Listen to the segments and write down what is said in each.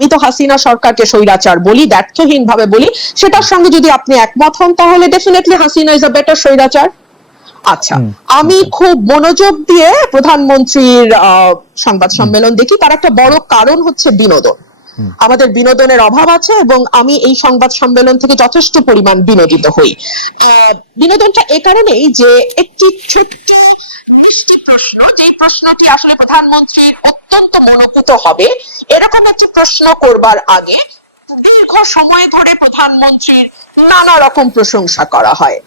আমি তো হাসিনা সরকারকে স্বৈরাচার বলি, দ্ব্যর্থহীন ভাবে বলি, সেটার সঙ্গে যদি আপনি একমত হন তাহলে definitely Hasina is a better স্বৈরাচার। আচ্ছা, আমি খুব মনোযোগ দিয়ে প্রধানমন্ত্রীর সংবাদ সম্মেলন দেখি, তার একটা বড় কারণ হচ্ছে বিনোদন। আমাদের বিনোদনের অভাব আছে এবং আমি এই সংবাদ সম্মেলন থেকে যথেষ্ট পরিমাণ বিনোদিত হই। বিনোদনটা এ কারণেই যে একটি ছোট্ট মিষ্টি প্রশ্ন, যে প্রশ্নটি আসলে প্রধানমন্ত্রীর অত্যন্ত মনোপুত হবে, এরকম একটি প্রশ্ন করবার আগে দীর্ঘ সময় ধরে প্রধানমন্ত্রীর নানা রকম প্রশংসা করা হয়,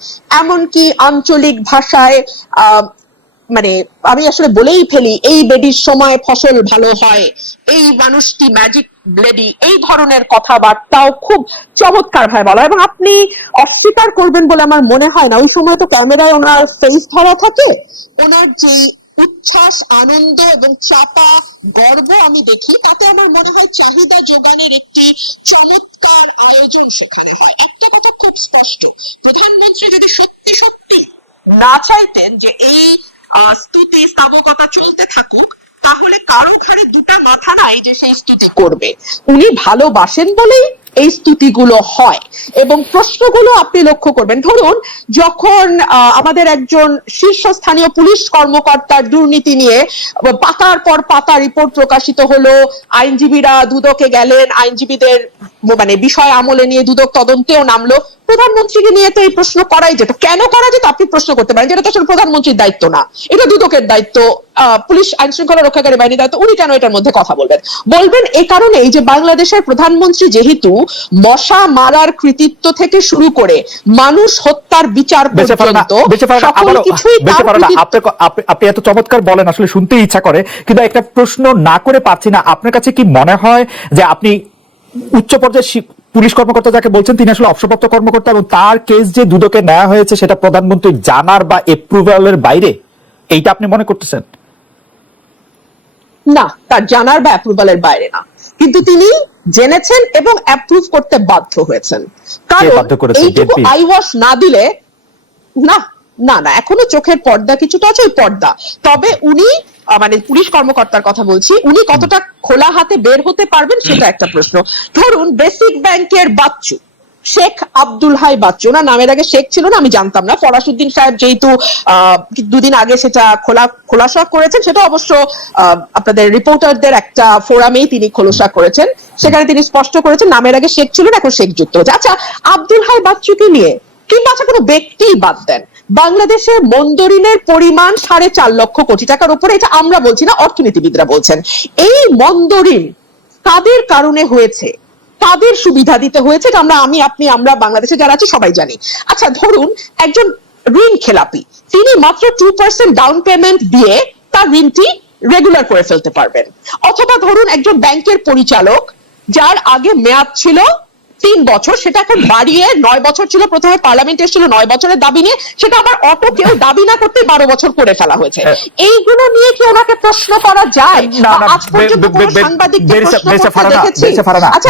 এমনকি আঞ্চলিক ভাষায় মানে আমি আসলে বলেই ফেলি, এই বেডির সময় ফসল ভালো হয়, এই মানুষটি ম্যাজিক লেডি, এই ধরনের কথাবার্তাও খুব চমৎকার ভাবে বলা। এবং আপনি অস্বীকার করবেন বলে আমার মনে হয় না, ওই সময় তো ক্যামেরায় ওনার ফেস ধরা থাকে, ওনার যে উচ্ছ্বাস, আনন্দ এবং চাপা গর্ব আমি দেখি, তাতে আমার মনে হয় চাহিদা যোগানের একটি চমৎকার আয়োজন সেখানে হয়। একটা কথা খুব স্পষ্ট, প্রধানমন্ত্রী যদি সত্যি সত্যি না চাইতেন যে এই স্তুতি স্থাবকতা চলতে থাকুক, তাহলে কারো ঘরে দুটা মাথা নাই যে সেই স্তুতি করবে। উনি ভালোবাসেন বলেই এই স্তুতিগুলো হয়। এবং প্রশ্নগুলো আপনি লক্ষ্য করবেন, ধরুন যখন আমাদের একজন শীর্ষস্থানীয় পুলিশ কর্মকর্তার দুর্নীতি নিয়ে পাতার পর পাতা রিপোর্ট প্রকাশিত হলো, আইনজীবীরা দুদকে গেলেন, আইনজীবীদের মানে বিষয় আমলে নিয়ে দুদক তদন্তেও নামলো, প্রধানমন্ত্রীকে নিয়ে তো এই প্রশ্ন করাই যেত। কেন করা যেত আপনি প্রশ্ন করতে পারেন, যেটা তো আসলে প্রধানমন্ত্রীর দায়িত্ব না, এটা দুদকের দায়িত্ব, পুলিশ আইন শৃঙ্খলা রক্ষাকারী বাহিনীর দায়িত্ব, উনি কেন এটার মধ্যে কথা বলবেন? বলবেন এই কারণেই যে বাংলাদেশের প্রধানমন্ত্রী যেহেতু মশা মারার কৃতিত্ব থেকে শুরু করে মানুষ হত্যার বিচার পর্যন্ত সকল কিছুই আপনি এত চমৎকার বলেন, আসলে শুনতে ইচ্ছা করে, কিন্তু একটা প্রশ্ন না করে পারছি না। আপনার কাছে কি মনে হয় যে আপনি উচ্চ পর্যায়ে পুলিশ কর্মকর্তা যাকে বলছেন তিনি আসলে অবসরপ্রাপ্ত কর্মকর্তা, এবং তার কেস যে দুদকে নেওয়া হয়েছে সেটা প্রধানমন্ত্রী জানার বা এপ্রুভালের বাইরে, এইটা আপনি মনে করতেছেন? না, তার জানার বা অ্যাপ্রুভালের বাইরে না, কিন্তু তিনি জেনেছেন এবং অ্যাপ্রুভ করতে বাধ্য হয়েছেন। কারণ এইটুকু আইওয়াশ না দিলে না না না এখনো চোখের পর্দা কিছুটা আছে, ওই পর্দা। তবে উনি মানে পুলিশ কর্মকর্তার কথা বলছি, উনি কতটা খোলা হাতে বের হতে পারবেন সেটা একটা প্রশ্ন। ধরুন বেসিক ব্যাংকের বাচ্চু শেখ আব্দুল হাই বাচ্চু, না নামের আগে শেখ ছিল না, আমি জানতাম না, ফরাসউদ্দিন সাহেব যেহেতু দুদিন আগে সেটা খোলাসা করেছেন, সেটা অবশ্য আপনাদের রিপোর্টারদের একটা ফোরামেই তিনি খোলাসা করেছেন, সেখানে তিনি স্পষ্ট করেছেন নামের আগে শেখ ছিল না, এখন শেখ যুক্ত হয়েছে। আচ্ছা, আব্দুল হাই বাচ্চুকে নিয়ে কিংবা আচ্ছা কোনো ব্যক্তি বাদ দেন, বাংলাদেশের মন্দরিনের পরিমাণ 4.5 লক্ষ কোটি টাকার উপরে, এটা আমরা বলছি না, অর্থনীতিবিদরা বলছেন। এই মন্দরিন কাদের কারণে হয়েছে, তাদের সুবিধা দিতে হয়েছে, আমরা বাংলাদেশে যারা আছি সবাই জানি। আচ্ছা ধরুন একজন ঋণ খেলাপি, তিনি মাত্র 2% ডাউন পেমেন্ট দিয়ে তার ঋণটি রেগুলার করে ফেলতে পারবেন। অথবা ধরুন একজন ব্যাংকের পরিচালক যার আগে মেয়াদ ছিল 3 বছর, সেটা এখন বাড়িয়ে 9 বছর ছিল, প্রথমে পার্লামেন্ট এসেছিল 9 বছরের দাবি নিয়ে, সেটা আবার অটো কেউ দাবি না করতে 12 বছর করে ফেলা হয়েছে। এইগুলো নিয়ে কি ওনাকে প্রশ্ন করা যায়? আজ পর্যন্ত কোনো সাংবাদিককে প্রশ্ন করতে দেখেছি? আচ্ছা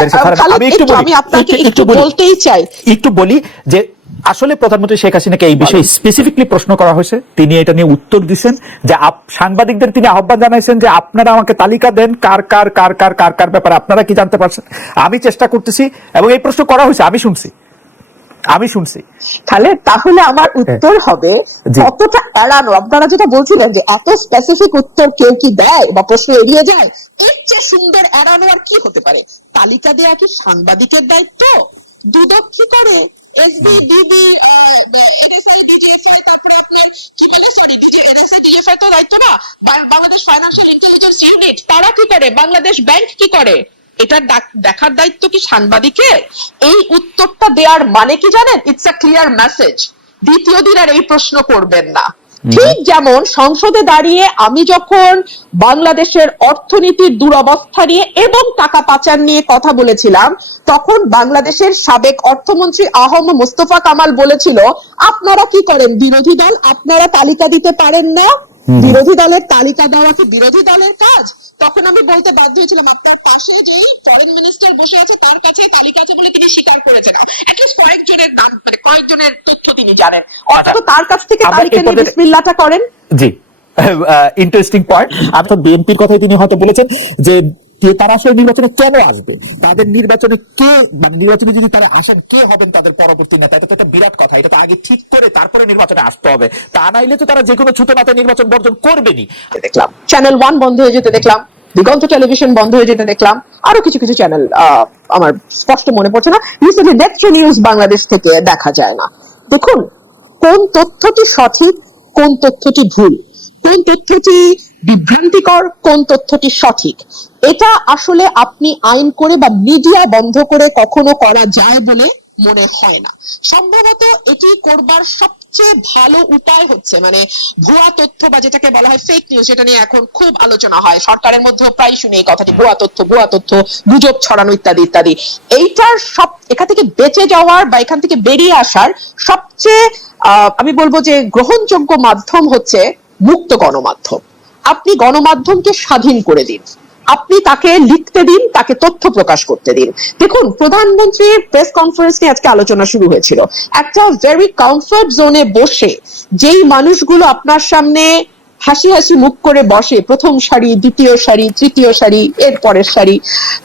আমি আপনাকে একটু বলতেই চাই, একটু বলি যে আসলে প্রধানমন্ত্রী শেখ হাসিনাকে এই বিষয়ে স্পেসিফিকলি প্রশ্ন করা হয়েছে, তিনি এটা নিয়ে উত্তর দিচ্ছেন যে সাংবাদিকদের তিনি আহ্বান জানাইছেন যে আপনারা আমাকে তালিকা দেন কার কার কার কার কার কার ব্যাপারে আপনারা কি জানতে পারছেন, আমি চেষ্টা করতেছি, এবং এই প্রশ্ন করা হয়েছে, আমি শুনছি। তাহলে আমার উত্তর হবে কতটা এড়ানো। আপনারা যেটা বলছিলেন যে এত স্পেসিফিক উত্তর কেউ কি দেয় বা প্রশ্ন এড়িয়ে যায়, এর চেয়ে সুন্দর এড়ানো আর কি হতে পারে? তালিকা দেওয়া কি সাংবাদিকের দায়িত্ব? দুদক কি করে? এসবি, ডিবি, এনএসএল, ডিজিএফআই, তারপরে আপনার কি বলে, সরি এনএসএল, ডিজিএফআই তো দায়িত্ব না, বাংলাদেশ ফাইন্যান্সিয়াল ইন্টেলিজেন্স ইউনিট তারা কি করে, বাংলাদেশ ব্যাংক কি করে, এটা দেখার দায়িত্ব কি সাংবাদিকের? এই উত্তরটা দেওয়ার মানে কি জানেন? ইটস আ ক্লিয়ার মেসেজ, দ্বিতীয় দিন আর এই প্রশ্ন করবেন না। ঠিক যেমন সংসদে দাঁড়িয়ে আমি যখন বাংলাদেশের অর্থনীতির দুরবস্থা নিয়ে এবং টাকা পাচার নিয়ে কথা বলেছিলাম, তখন বাংলাদেশের সাবেক অর্থমন্ত্রী আহম মোস্তফা কামাল বলেছিল আপনারা কি করেন বিরোধী দল, আপনারা তালিকা দিতে পারেন না, বিরোধী দলের তালিকা দেওয়া কি বিরোধী দলের কাজ? তখন আমি বলতে বাধ্য হয়েছিলাম আপনার পাশে যেই ফরেন মিনিস্টার বসে আছে তার কাছে তালিকা আছে বলে তিনি স্বীকার করেছেন, অ্যাটলিস্ট কয়েকজনের নাম মানে কয়েকজনের তথ্য তিনি জানেন, অথচ তার কাছ থেকে তালিকা নিয়ে বিসমিল্লাহটা করেন। জি, ইন্টারেস্টিং পয়েন্ট। বিএনপির কথাই তিনি হয়তো বলেছেন যে তারা আসলে নির্বাচনে কেন আসবে, তাদের নির্বাচনে কে, মানে নির্বাচনে যদি তারা আসেন কে হবেন তাদের পরবর্তী নেতা, এটা তো একটা বিরাট কথা। এটা তো আগে ঠিক করে তারপরে নির্বাচনে আসতে হবে, তা নাইলে তো তারা যে কোনো ছুতো নাতে নির্বাচন বর্জন করবেনি। দেখলাম চ্যানেল 1 বন্ধ হয়ে যেতে দেখলাম, দিগন্ত টেলিভিশন বন্ধ হয়ে যেতে দেখলাম, আরো কিছু কিছু চ্যানেল আমার স্পষ্ট মনে পড়ছে না, রিসেন্টলি নেত্র নিউজ বাংলাদেশ থেকে দেখা যায় না। দেখুন কোন তথ্যটি সঠিক, কোন তথ্যটি ভুল, কোন তথ্যটি বিভ্রান্তিকর, কোন তথ্যটি সঠিক, এটা আসলে আপনি আইন করে বা মিডিয়া বন্ধ করে কখনো করা যায় বলে মনে হয় না। সম্ভবত এটি করবার সবচেয়ে ভালো উপায় হচ্ছে মানে ভুয়া তথ্য বা যেটাকে বলা হয় ফেক নিউজ, যেটা নিয়ে এখন খুব আলোচনা হয়, সরকারের মধ্যে প্রায় শুনি এই কথাটি, ভুয়া তথ্য, গুজব ছড়ানো ইত্যাদি ইত্যাদি। এইটার সব এখান থেকে বেঁচে যাওয়ার বা এখান থেকে বেরিয়ে আসার সবচেয়ে আমি বলবো যে গ্রহণযোগ্য মাধ্যম হচ্ছে মুক্ত গণমাধ্যম। আপনি গণমাধ্যমকে স্বাধীন করে দিন, আপনি তাকে লিখতে দিন, তাকে তথ্য প্রকাশ করতে দিন। দেখুন প্রধানমন্ত্রীর প্রেস কনফারেন্স নিয়ে আজকে আলোচনা শুরু হয়েছিল, একটা ভেরি কমফর্ট জোনে বসে যেই মানুষগুলো আপনার সামনে হাসি হাসি মুখ করে বসে, প্রথম সারি, দ্বিতীয় সারি, তৃতীয় সারি, এর পরের সারি,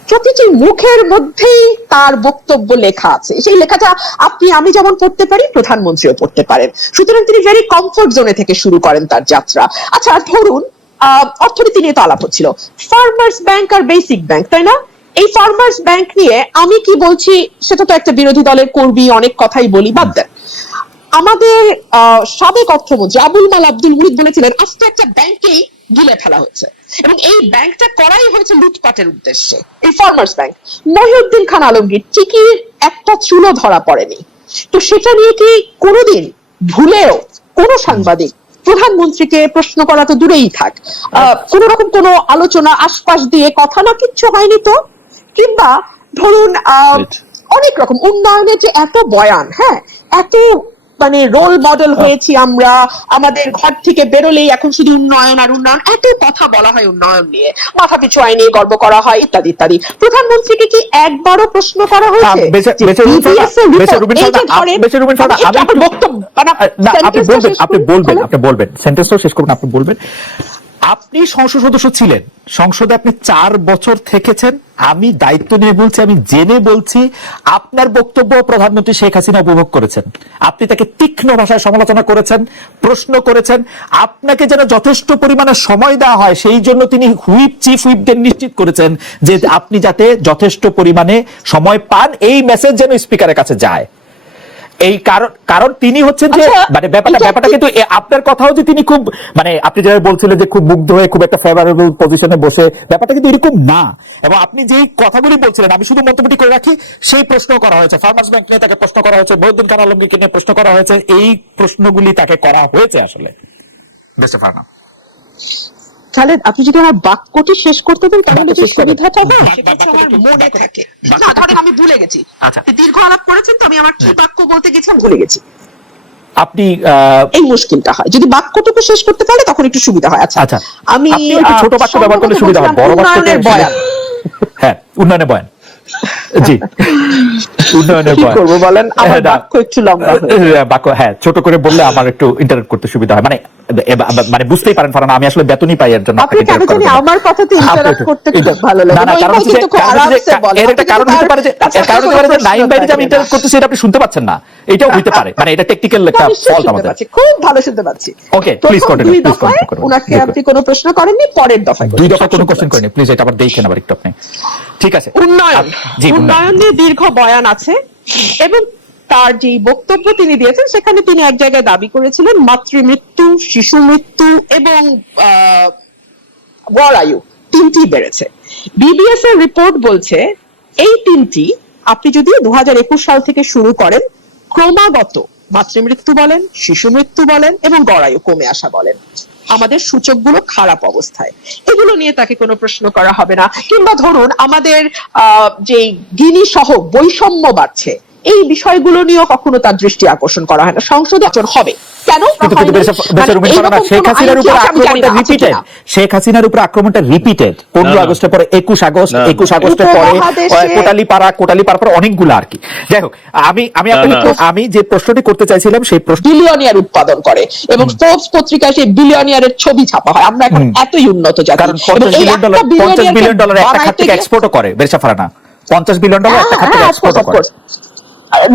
প্রতিটি মুখের মধ্যেই তার বক্তব্য লেখা আছে। সেই লেখাটা আপনি আমি যেমন পড়তে পারি, প্রধানমন্ত্রীও পড়তে পারেন। সুতরাং তিনি ভেরি কমফর্ট জোনে থেকে শুরু করেন তার যাত্রা। আচ্ছা ধরুন অর্থনীতি নিয়ে তো আলাপ হচ্ছিল, ফার্মার্স ব্যাংক আর বেসিক ব্যাংক, তাই না? এই ফার্মার্স ব্যাংক নিয়ে আমি কি বলছি সেটা তো একটা বিরোধী দলের কর্মী অনেক কথাই বলি, বাদ দেন। আমাদের সাবেক অর্থমন্ত্রী আবুল মাল আব্দুল মুহিত বলেছিলেন আজকে একটা ব্যাংকেই গিলে ফেলা হচ্ছে এবং এই ব্যাংকটা করাই হয়েছে লুটপাটের উদ্দেশ্যে, এই ফার্মার্স ব্যাংক। মহিউদ্দিন খান আলমগীর ঠিকই একটা চুলো ধরা পড়েনি, তো সেটা নিয়ে কি কোনোদিন ভুলেও কোনো সাংবাদিক প্রধানমন্ত্রীকে প্রশ্ন করা তো দূরেই থাক, কোন রকম কোনো আলোচনা আশপাশ দিয়ে কথা না কিচ্ছু হয়নি তো? কিংবা ধরুন অনেক রকম উন্নয়নের যে এত বয়ান, হ্যাঁ এত মানে রোল মডেল হয়েছি আমরা, আমাদের ঘর থেকে বেরোলেই এখন শুধু উন্নয়ন আর উন্নয়ন, এত কথা বলা হয় উন্নয়ন নিয়ে, মাথা পিছু আয় নিয়ে গর্ব করা হয় ইত্যাদি ইত্যাদি। প্রধানমন্ত্রীকে কি একবারও প্রশ্ন করা হয়েছে? আপনি বলবেন সেন্টেন্সটাও শেষ করুন, আপনি বলবেন। আপনি সংসদ সদস্য ছিলেন, সংসদে আপনি 4 বছর থেকেছেন, আমি দায়িত্ব নিয়ে বলছি, আমি জেনে বলছি, আপনার বক্তব্য প্রধানমন্ত্রী শেখ হাসিনা উপভোগ করেছেন। আপনি তাকে তীক্ষ্ণ ভাষায় সমালোচনা করেছেন, প্রশ্ন করেছেন, আপনাকে যেন যথেষ্ট পরিমাণে সময় দেওয়া হয় সেই জন্য তিনি চিফ হুইপদের নিশ্চিত করেছেন যে আপনি যাতে যথেষ্ট পরিমাণে সময় পান, এই মেসেজ যেন স্পিকারের কাছে যায়। এই কারণ তিনি হচ্ছেন যে মানে ব্যাপারটা কিন্তু আপনার কথাও যে তিনি খুব মানে আপনি যেভাবে বলছিলেন যে খুব মুগ্ধ হয়ে খুব একটা ফেভারেবল পজিশনে বসে, ব্যাপারটা কিন্তু এরকম না। এবং আপনি যেই কথাগুলি বলছিলেন আমি শুধু মন্তব্যটি করে রাখি, সেই প্রশ্ন করা হয়েছে ফার্মার্স ব্যাংক নিয়ে, তাকে প্রশ্ন করা হয়েছে মহিউদ্দিন খান আলমগীরকে নিয়ে প্রশ্ন করা হয়েছে, এই প্রশ্নগুলি তাকে করা হয়েছে আসলে। তাহলে আপনি যদি আমার বাক্যটি শেষ করতে দেন তাহলে যে সুবিধাটা হয় সেটা হচ্ছে আমার মনে থাকে না। ধরেন আমি ভুলে গেছি, দীর্ঘ আলাপ করেছেন তো আমি আমার কি বাক্য বলতে গেছিলাম ভুলে গেছি, আপনি এই মুশকিলটা হয়। যদি বাক্যটুকু শেষ করতে পারলে তখন একটু সুবিধা হয়। আচ্ছা আমি ছোট বাক্য ব্যবহার করলে সুবিধা হয়, বড় বাক্যে বয়ান, হ্যাঁ উন্নয়নের বয়ান, জি উন্নয়নের বয়ান করব বলেন, আমার বাক্য একটু লম্বা বাক্য, হ্যাঁ ছোট করে বললে আমার একটু ইন্টারাপ্ট করতে সুবিধা হয়, মানে বুঝতেই পারেন ফারহানা আমি আসলে বেতনই পাই এর জন্য। আপনি কেন জানি আমার কথাতে ইন্টারাপ্ট করতে খুব ভালো লাগে। না কারণ হচ্ছে এর একটা কারণ হতে পারে যে লাইন বাইরে যে আমি ইন্টারাপ্ট করতেছি এটা আপনি শুনতে পাচ্ছেন না, এটাও হতে পারে, মানে এটা টেকনিক্যাল একটা ফল্ট আমাদের। খুব ভালো শুনতে পাচ্ছি। Okay please continue, please continue করুন। উনাকে আপনি কোনো প্রশ্ন করেননি, পরের দফায় 2 দফা কোনো কোশ্চেন করেননি, প্লিজ এটা আবার দেখেন আবার একটু আপনি। ঠিক আছে, উন্নয়ন নিয়ে দীর্ঘ বয়ান আছে এবং তার যে বক্তব্য তিনি দিয়েছেন সেখানে তিনি এক জায়গায় দাবি করেছিলেন মাতৃমৃত্যু, শিশু মৃত্যু এবং গড় আয়ু 3টি বেড়েছে। বিবিএস এর রিপোর্ট বলছে এই 3টি আপনি যদি 2021 সাল থেকে শুরু করেন ক্রমাগত মাতৃমৃত্যু বলেন, শিশু মৃত্যু বলেন এবং গড় আয়ু কমে আসা বলেন, আমাদের সূচকগুলো খারাপ অবস্থায়, এগুলো নিয়ে তাকে কোনো প্রশ্ন করা হবে না। কিংবা ধরুন আমাদের যে গিনি সহ বৈষম্য বাড়ছে, এই বিষয়গুলো নিয়েও কখনো তার দৃষ্টি আকর্ষণ করা হয় না। সংসদে আচরণ হবে কেন? শেখ হাসিনার উপর আক্রমণটা রিপিটেড 15 আগস্টের পরে 21 আগস্টের পরে কোটালীপাড়া পরে অনেকগুলো আর কি। যাই হোক, আমি যে প্রশ্নটি করতে চাইছিলাম সেই প্রশ্ন, বিলিয়নিয়ার উৎপাদন করে এবং ফোর্বস পত্রিকায় সেই বিলিয়নিয়ারের ছবি ছাপা হয়। আমরা এখন এতই উন্নত জাতি, কারণ $50 বিলিয়ন একটা খাত থেকে এক্সপোর্টও করে বেরসা ফারানা, $50 বিলিয়ন একটা খাত থেকে এক্সপোর্টও করে।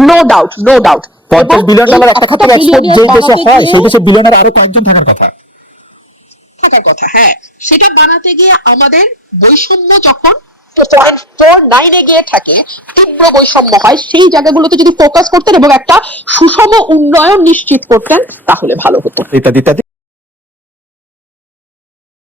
নো ডাউট $50 বিলিয়ন একটা খাত থেকে এক্সপোর্ট যে দেশে হয় সেই দেশে বিলিয়নার আরো কয়েকজন থাকার কথা। হ্যাঁ, সেটা বানাতে গিয়ে আমাদের বৈষম্য যখন 0.49 গিয়ে থাকে, তীব্র বৈষম্য হয়, সেই জায়গাগুলোতে যদি ফোকাস করতেন এবং একটা সুষম উন্নয়ন নিশ্চিত করতেন তাহলে ভালো হতো। ইত্যাদি ইত্যাদি।